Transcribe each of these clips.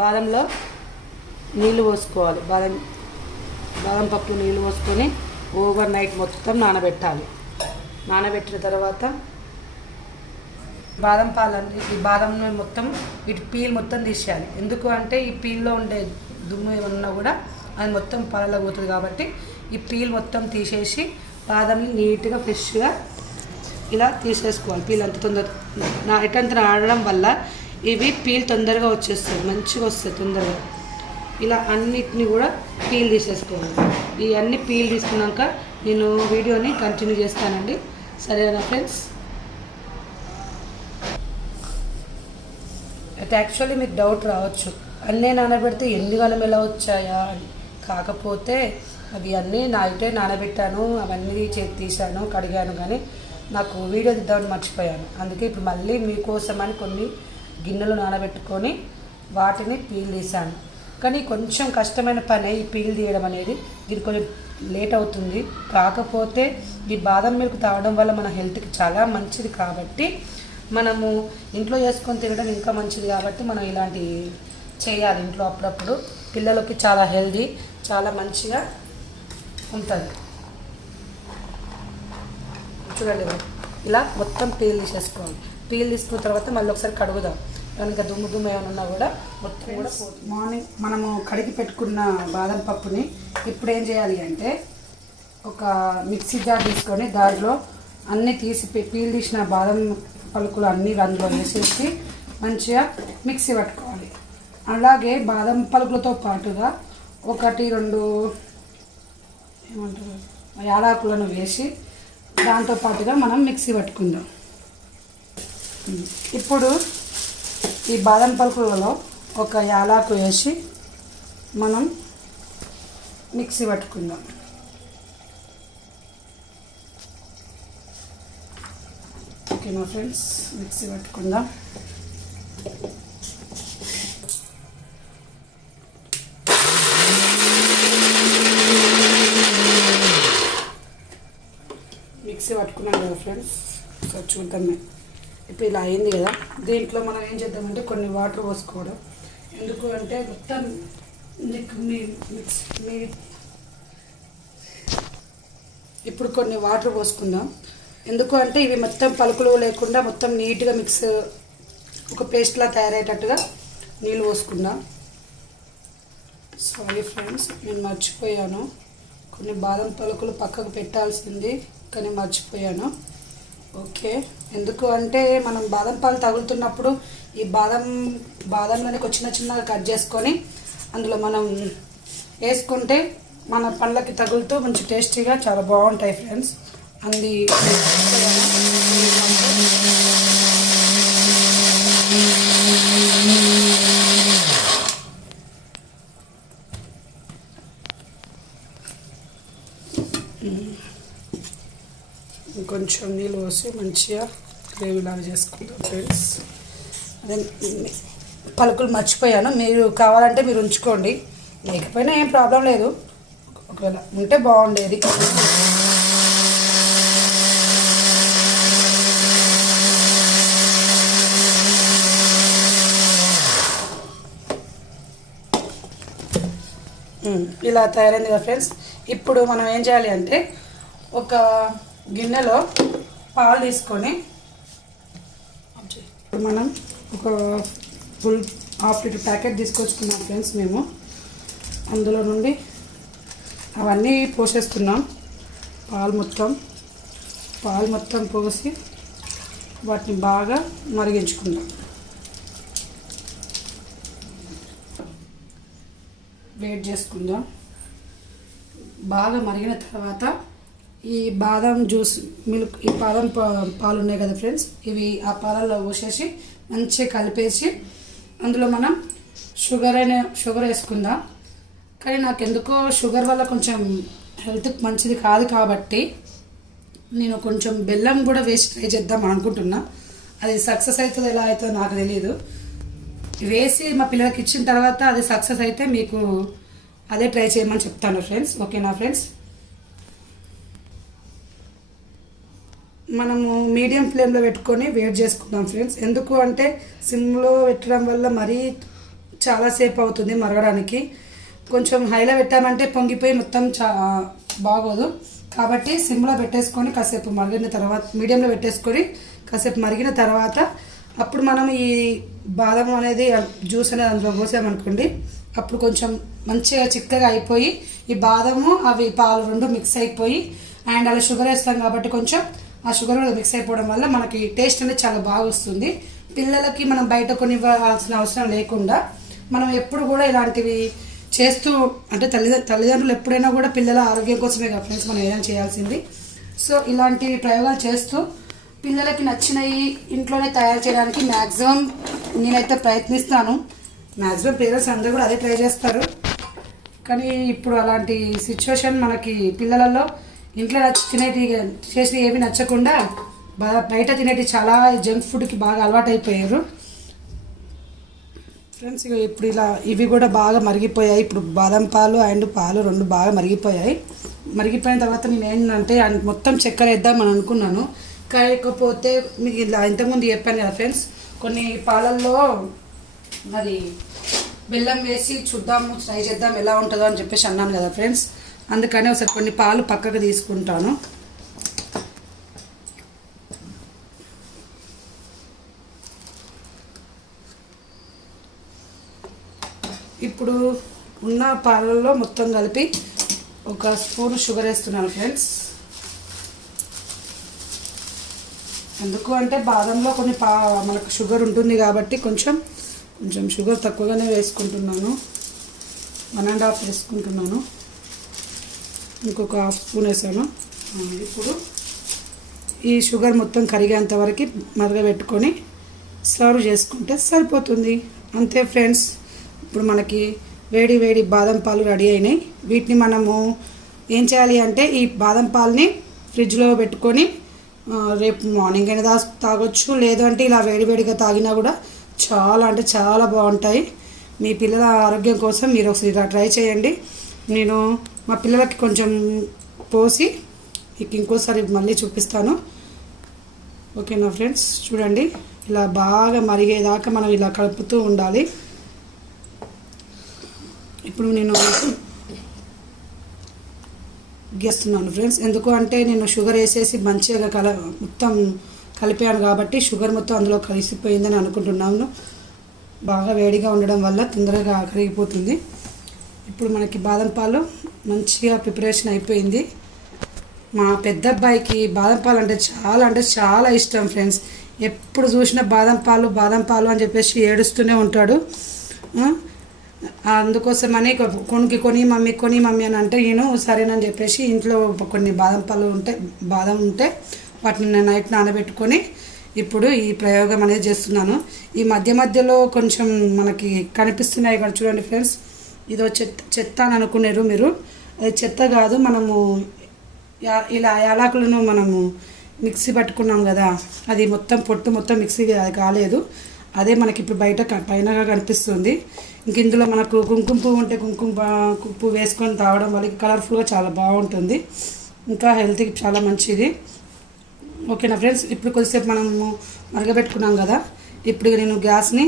బాదంలో నీళ్ళు పోసుకోవాలి. బాదం పప్పు నీళ్ళు పోసుకొని ఓవర్ నైట్ మొత్తం నానబెట్టాలి. నానబెట్టిన తర్వాత బాదం పాలన్నీ ఈ బాదం మొత్తం వీటి పీల్ మొత్తం తీసేయాలి. ఎందుకు అంటే ఈ పీల్లో ఉండే దుమ్ము ఏమన్నా కూడా అది మొత్తం పాలలో పోతుంది కాబట్టి ఈ పీల్ మొత్తం తీసేసి బాదంని నీట్గా ఫ్రెష్గా ఇలా తీసేసుకోవాలి. పీల్ అంత తొందరగా ఎటంత ఆడడం వల్ల ఇవి పీల్ తొందరగా వచ్చేస్తాయి, మంచిగా వస్తాయి తొందరగా. ఇలా అన్నిటిని కూడా పీల్ తీసేసుకోవాలి. ఈ అన్ని పీల్ తీసుకున్నాక నేను వీడియోని కంటిన్యూ చేస్తానండి. సరేనా ఫ్రెండ్స్? అయితే యాక్చువల్లీ మీకు డౌట్ రావచ్చు, అన్నీ నానబెడితే ఎన్ని కాలం ఎలా వచ్చాయా అని. కాకపోతే అవి అన్నీ నైటే నానబెట్టాను, అవన్నీ తీసాను, కడిగాను, కానీ నాకు వీడియో తీద్దామని మర్చిపోయాను. అందుకే ఇప్పుడు మళ్ళీ మీకోసమని కొన్ని గిన్నెలు నానబెట్టుకొని వాటిని పీల్ తీసాను. కానీ కొంచెం కష్టమైన పని ఈ పీల్ తీయడం అనేది. దీనికి కొంచెం లేట్ అవుతుంది. కాకపోతే ఈ బాదం మిల్క్ తాగడం వల్ల మన హెల్త్కి చాలా మంచిది కాబట్టి, మనము ఇంట్లో చేసుకొని తినడం ఇంకా మంచిది కాబట్టి మనం ఇలాంటి చేయాలి ఇంట్లో అప్పుడప్పుడు. పిల్లలకి చాలా హెల్దీ, చాలా మంచిగా ఉంటుంది. చూడండి, ఇలా మొత్తం పీల్ తీసేసుకోవాలి. పీల్ తీసుకున్న తర్వాత మళ్ళీ ఒకసారి కడుగుదాం. కనుక దుమ్ము ఏమైనా ఉన్నా కూడా మొత్తం కూడా పోతుంది. మార్నింగ్ మనము కడిగి పెట్టుకున్న బాదం పప్పుని ఇప్పుడు ఏం చేయాలి అంటే, ఒక మిక్సీ జార్ తీసుకొని దాంట్లో అన్నీ తీసి పీల్ తీసిన బాదం పలుకులు అన్నీ అందులో వేసేసి మంచిగా మిక్సీ పట్టుకోవాలి. అలాగే బాదం పలుకులతో పాటుగా 1-2 ఏమంటారు యాలకులను వేసి దాంతో పాటుగా మనం మిక్సీ పట్టుకుందాం. ఇప్పుడు ఈ బాదం పలుకులలో 1 యాలకు వేసి మనం మిక్సీ పట్టుకుందాం. ఓకేనా ఫ్రెండ్స్? మిక్సీ పట్టుకుందాం. మిక్సీ పట్టుకున్నాం కదా ఫ్రెండ్స్, ఒకసారి చూద్దాం. ఇప్పుడు ఇలా అయింది కదా, దీంట్లో మనం ఏం చేద్దామంటే కొన్ని వాటర్ పోసుకోవడం. ఎందుకు అంటే మొత్తం ఇప్పుడు కొన్ని వాటర్ పోసుకుందాం. ఎందుకు అంటే ఇవి మొత్తం పలుకులు లేకుండా మొత్తం నీట్గా మిక్స్ ఒక పేస్ట్లా తయారయ్యేటట్టుగా నీళ్ళు పోసుకుందాం. సారీ ఫ్రెండ్స్, నేను మర్చిపోయాను. కొన్ని బాదం పలుకులు పక్కకు పెట్టాల్సింది కానీ మర్చిపోయాను. ఓకే, ఎందుకు అంటే మనం బాదం పాలు తగులుతున్నప్పుడు ఈ బాదంలోనే చిన్నగా కట్ చేసుకొని అందులో మనం వేసుకుంటే మన పండ్లకి తగులుతూ మంచి టేస్టీగా చాలా బాగుంటాయి ఫ్రెండ్స్. అంది కొంచెం నీళ్ళు పోసి మంచిగా గ్రేవీ లాగా చేసుకుంటాం ఫ్రెండ్స్. అదే పలుకులు మర్చిపోయాను, మీరు కావాలంటే మీరు ఉంచుకోండి, లేకపోయినా ఏం ప్రాబ్లం లేదు. ఒకవేళ ఉంటే బాగుండేది. ఇలా తయారైంది కదా ఫ్రెండ్స్. ఇప్పుడు మనం ఏం చేయాలి అంటే, ఒక గిన్నెలో పాలు తీసుకొని మనం ఒక ఫుల్ 1/2 లీటర్ ప్యాకెట్ తీసుకొచ్చుకున్నాం ఫ్రెండ్స్ మేము. అందులో నుండి అవన్నీ పోసేస్తున్నాం. పాలు మొత్తం పోసి వాటిని బాగా మరిగించుకుందాం. వేడి చేసుకుందాం. బాగా మరిగిన తర్వాత ఈ బాదం జ్యూస్ మిల్క్, ఈ బాదం పాలు ఉన్నాయి కదా ఫ్రెండ్స్, ఇవి ఆ పాలల్లో పోసేసి మంచిగా కలిపేసి అందులో మనం షుగర్ వేసుకుందాం. కానీ నాకు ఎందుకో షుగర్ వల్ల కొంచెం హెల్త్కి మంచిది కాదు కాబట్టి నేను కొంచెం బెల్లం కూడా వేసి ట్రై చేద్దాం అనుకుంటున్నా. అది సక్సెస్ అవుతుందో ఎలా అవుతుందో నాకు తెలియదు. వేసి మా పిల్లలకి ఇచ్చిన తర్వాత అది సక్సెస్ అయితే మీకు అదే ట్రై చేయమని చెప్తాను ఫ్రెండ్స్. ఓకేనా ఫ్రెండ్స్? మనము మీడియం ఫ్లేమ్లో పెట్టుకొని వేడి చేసుకుందాం ఫ్రెండ్స్. ఎందుకు అంటే సిమ్లో పెట్టడం వల్ల మరీ చాలాసేపు అవుతుంది మరగడానికి. కొంచెం హైలో పెట్టామంటే పొంగిపోయి మొత్తం బాగోదు. కాబట్టి సిమ్లో పెట్టేసుకొని కాసేపు మరిగిన తర్వాత, మీడియంలో పెట్టేసుకొని కాసేపు మరిగిన తర్వాత అప్పుడు మనం ఈ బాదం అనేది జ్యూస్ అనేది అందులో పోసామనుకోండి, అప్పుడు కొంచెం మంచిగా చిక్కగా అయిపోయి ఈ బాదము అవి పాలు రెండు మిక్స్ అయిపోయి, అండ్ అలా షుగర్ వేస్తాం కాబట్టి కొంచెం ఆ షుగర్ కూడా మిక్స్ అయిపోవడం వల్ల మనకి టేస్ట్ అనేది చాలా బాగా వస్తుంది. పిల్లలకి మనం బయట కొనివ్వాల్సిన అవసరం లేకుండా మనం ఎప్పుడు కూడా ఇలాంటివి చేస్తూ, అంటే తల్లిదండ్రులు ఎప్పుడైనా కూడా పిల్లల ఆరోగ్యం కోసమే కదా ఫ్రెండ్స్ మనం ఏదైనా చేయాల్సింది. సో ఇలాంటి ప్రయోగాలు చేస్తూ పిల్లలకి నచ్చినవి ఇంట్లోనే తయారు చేయడానికి మ్యాక్సిమం నేనైతే ప్రయత్నిస్తాను. మ్యాక్సిమం పేరెంట్స్ అందరూ కూడా అదే ట్రై చేస్తారు. కానీ ఇప్పుడు అలాంటి సిచ్యువేషన్ మనకి పిల్లలలో ఇంట్లో తినేటి చేసిన ఏమి నచ్చకుండా బయట తినేటి చాలా జంక్ ఫుడ్కి బాగా అలవాటు అయిపోయారు ఫ్రెండ్స్. ఇప్పుడు ఇలా ఇవి కూడా బాగా మరిగిపోయాయి. ఇప్పుడు బాదం పాలు అండ్ పాలు రెండు బాగా మరిగిపోయాయి. మరిగిపోయిన తర్వాత నేను ఏంటంటే మొత్తం చక్కెర వేద్దామని అనుకున్నాను. కాకపోతే మీకు ఇలా ఇంతకుముందు చెప్పాను కదా ఫ్రెండ్స్, కొన్ని పాలల్లో అది బెల్లం వేసి చూద్దాము, ట్రై చేద్దాం ఎలా ఉంటుందో అని చెప్పేసి అన్నాను కదా ఫ్రెండ్స్. అందుకని ఒకసారి కొన్ని పాలు పక్కకు తీసుకుంటాను. ఇప్పుడు ఉన్న పాలల్లో మొత్తం కలిపి ఒక స్పూన్ షుగర్ వేస్తున్నాను ఫ్రెండ్స్. ఎందుకు అంటే బాదంలో కొన్ని మనకు షుగర్ ఉంటుంది కాబట్టి కొంచెం షుగర్ తక్కువగానే వేసుకుంటున్నాను. 1.5 వేసుకుంటున్నాను. ఇంకొక హాఫ్ స్పూన్ వేసాను. ఇప్పుడు ఈ షుగర్ మొత్తం కరిగేంత వరకు మరగబెట్టుకొని సర్వ్ చేసుకుంటే సరిపోతుంది. అంతే ఫ్రెండ్స్. ఇప్పుడు మనకి వేడి వేడి బాదం పాలు రెడీ అయినాయి. వీటిని మనము ఏం చేయాలి అంటే ఈ బాదం పాలని ఫ్రిడ్జ్లో పెట్టుకొని రేపు మార్నింగ్ అయినా తాగొచ్చు, లేదు అంటే ఇలా వేడివేడిగా తాగినా కూడా చాలా అంటే చాలా బాగుంటాయి. మీ పిల్లల ఆరోగ్యం కోసం మీరు ఒకసారి ఇలా ట్రై చేయండి. నేను మా పిల్లలకి కొంచెం పోసి ఇంకోసారి మళ్ళీ చూపిస్తాను. ఓకేనా ఫ్రెండ్స్. చూడండి, ఇలా బాగా మరిగేదాకా మనం ఇలా కలుపుతూ ఉండాలి. ఇప్పుడు నేను గీస్తున్నాను ఫ్రెండ్స్. ఎందుకు అంటే నేను షుగర్ వేసేసి మంచిగా మొత్తం కలిపాను కాబట్టి షుగర్ మొత్తం అందులో కలిసిపోయిందని అనుకుంటున్నాను. బాగా వేడిగా ఉండడం వల్ల తొందరగా కరిగిపోతుంది. ఇప్పుడు మనకి బాదం పాలు మంచిగా ప్రిపరేషన్ అయిపోయింది. మా పెద్ద అబ్బాయికి బాదం పాలు అంటే చాలా ఇష్టం ఫ్రెండ్స్. ఎప్పుడు చూసినా బాదం పాలు అని చెప్పేసి ఏడుస్తూనే ఉంటాడు. అందుకోసమని కొని మమ్మీ అని అంటే నేను సరేనని చెప్పేసి ఇంట్లో కొన్ని బాదం ఉంటే వాటిని నేను నైట్ నానబెట్టుకొని ఇప్పుడు ఈ ప్రయోగం అనేది చేస్తున్నాను. ఈ మధ్యలో కొంచెం మనకి కనిపిస్తున్నాయి ఇక్కడ చూడండి ఫ్రెండ్స్. ఇదో చెత్త అని అనుకున్నారు మీరు. అది చెత్త కాదు, మనము ఇలా యాలకులను మనము మిక్సీ పట్టుకున్నాం కదా, అది పొట్టు మొత్తం మిక్సీ అది కాలేదు. అదే మనకి ఇప్పుడు పైనగా కనిపిస్తుంది. ఇంక ఇందులో మనకు కుంకుమ పువ్వు ఉంటే కుంకుమ పువ్వు వేసుకొని తాగడం వల్ల కలర్ఫుల్గా చాలా బాగుంటుంది, ఇంకా హెల్త్కి చాలా మంచిది. ఓకేనా ఫ్రెండ్స్. ఇప్పుడు కొద్దిసేపు మనము మరగబెట్టుకున్నాం కదా, ఇప్పుడు నేను గ్యాస్ని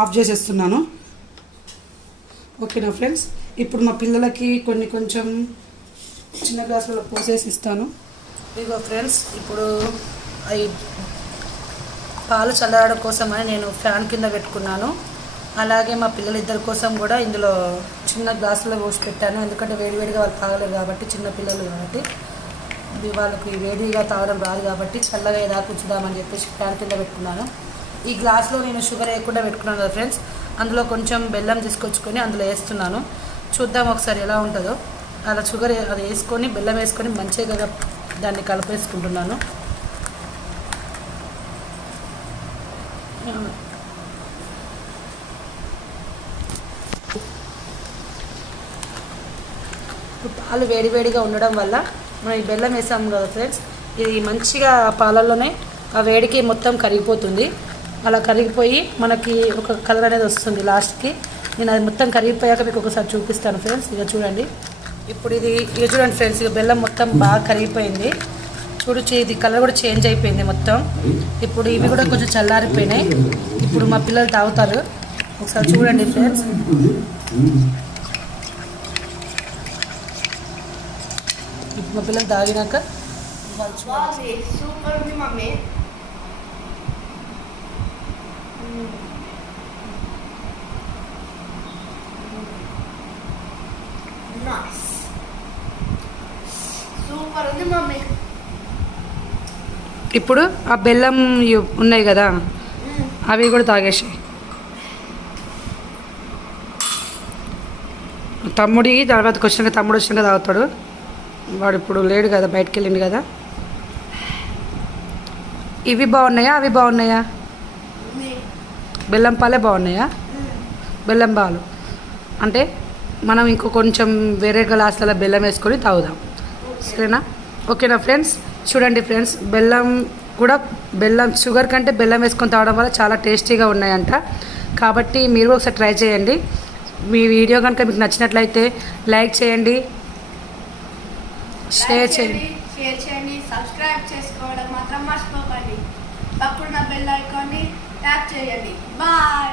ఆఫ్ చేసేస్తున్నాను. ఓకేనా ఫ్రెండ్స్. ఇప్పుడు మా పిల్లలకి కొంచెం చిన్న గ్లాసులలో పోసేసి ఇస్తాను. ఇదిగో ఫ్రెండ్స్, ఇప్పుడు అవి పాలు చల్లడం కోసమని నేను ఫ్యాన్ కింద పెట్టుకున్నాను. అలాగే మా పిల్లలిద్దరి కోసం కూడా ఇందులో చిన్న గ్లాసులో పోసి పెట్టాను. ఎందుకంటే వేడివేడిగా వాళ్ళు తాగలేరు కాబట్టి, చిన్న పిల్లలు కాబట్టి వాళ్ళకి వేడిగా తాగడం రాదు కాబట్టి చల్లగా ఏదా కూర్చుదామని చెప్పేసి ఫ్యాన్ కింద పెట్టుకున్నాను. ఈ గ్లాస్లో నేను షుగర్ వేయకుండా పెట్టుకున్నాను కదా ఫ్రెండ్స్. అందులో కొంచెం బెల్లం తీసుకొచ్చుకొని అందులో వేస్తున్నాను. చూద్దాం ఒకసారి ఎలా ఉంటుందో. అలా షుగర్ అది వేసుకొని బెల్లం వేసుకొని మంచిగా దాన్ని కలిపేసుకుంటున్నాను. పాలు వేడివేడిగా ఉండడం వల్ల మనం ఈ బెల్లం వేసాము కదా ఫ్రెండ్స్, ఇది మంచిగా పాలల్లోనే ఆ వేడికి మొత్తం కరిగిపోతుంది. అలా కరిగిపోయి మనకి ఒక కలర్ అనేది వస్తుంది లాస్ట్కి. నేను అది మొత్తం కరిగిపోయాక మీకు ఒకసారి చూపిస్తాను ఫ్రెండ్స్. ఇక చూడండి, ఇప్పుడు ఇక చూడండి ఫ్రెండ్స్, ఇక బెల్లం మొత్తం బాగా కరిగిపోయింది. ఇది కలర్ కూడా చేంజ్ అయిపోయింది మొత్తం. ఇప్పుడు ఇవి కూడా కొంచెం చల్లారిపోయినాయి. ఇప్పుడు మా పిల్లలు తాగుతారు. ఒకసారి చూడండి ఫ్రెండ్స్. ఇప్పుడు మా పిల్లలు తాగినాక సూపర్ ఉంది మమ్మీ. సూపర్ ఉంది మమ్మీ. ఇప్పుడు ఆ బెల్లం ఉన్నాయి కదా అవి కూడా తాగేసి తమ్ముడి తర్వాతకి వచ్చినాక తమ్ముడు వచ్చినాక తాగుతాడు. వాడు ఇప్పుడు లేడు కదా, బయటకు వెళ్ళిండు కదా. ఇవి బాగున్నాయా అవి బాగున్నాయా? బెల్లం పాలే బాగున్నాయా? బెల్లం పాలు అంటే మనం ఇంకో కొంచెం వేరే గ్లాసులలో బెల్లం వేసుకొని తాగుదాం, సరేనా? ఓకేనా ఫ్రెండ్స్? చూడండి ఫ్రెండ్స్, బెల్లం షుగర్ కంటే బెల్లం వేసుకొని తాగడం వల్ల చాలా టేస్టీగా ఉన్నాయంట. కాబట్టి మీరు ఒకసారి ట్రై చేయండి. మీ వీడియో కనుక మీకు నచ్చినట్లయితే లైక్ చేయండి, షేర్ చేయండి, సబ్స్క్రైబ్ చేసుకోవడం మాత్రం మర్చిపోకండి. పక్కన బెల్ ఐకాన్ని ట్యాప్ చేయండి. బాయ్.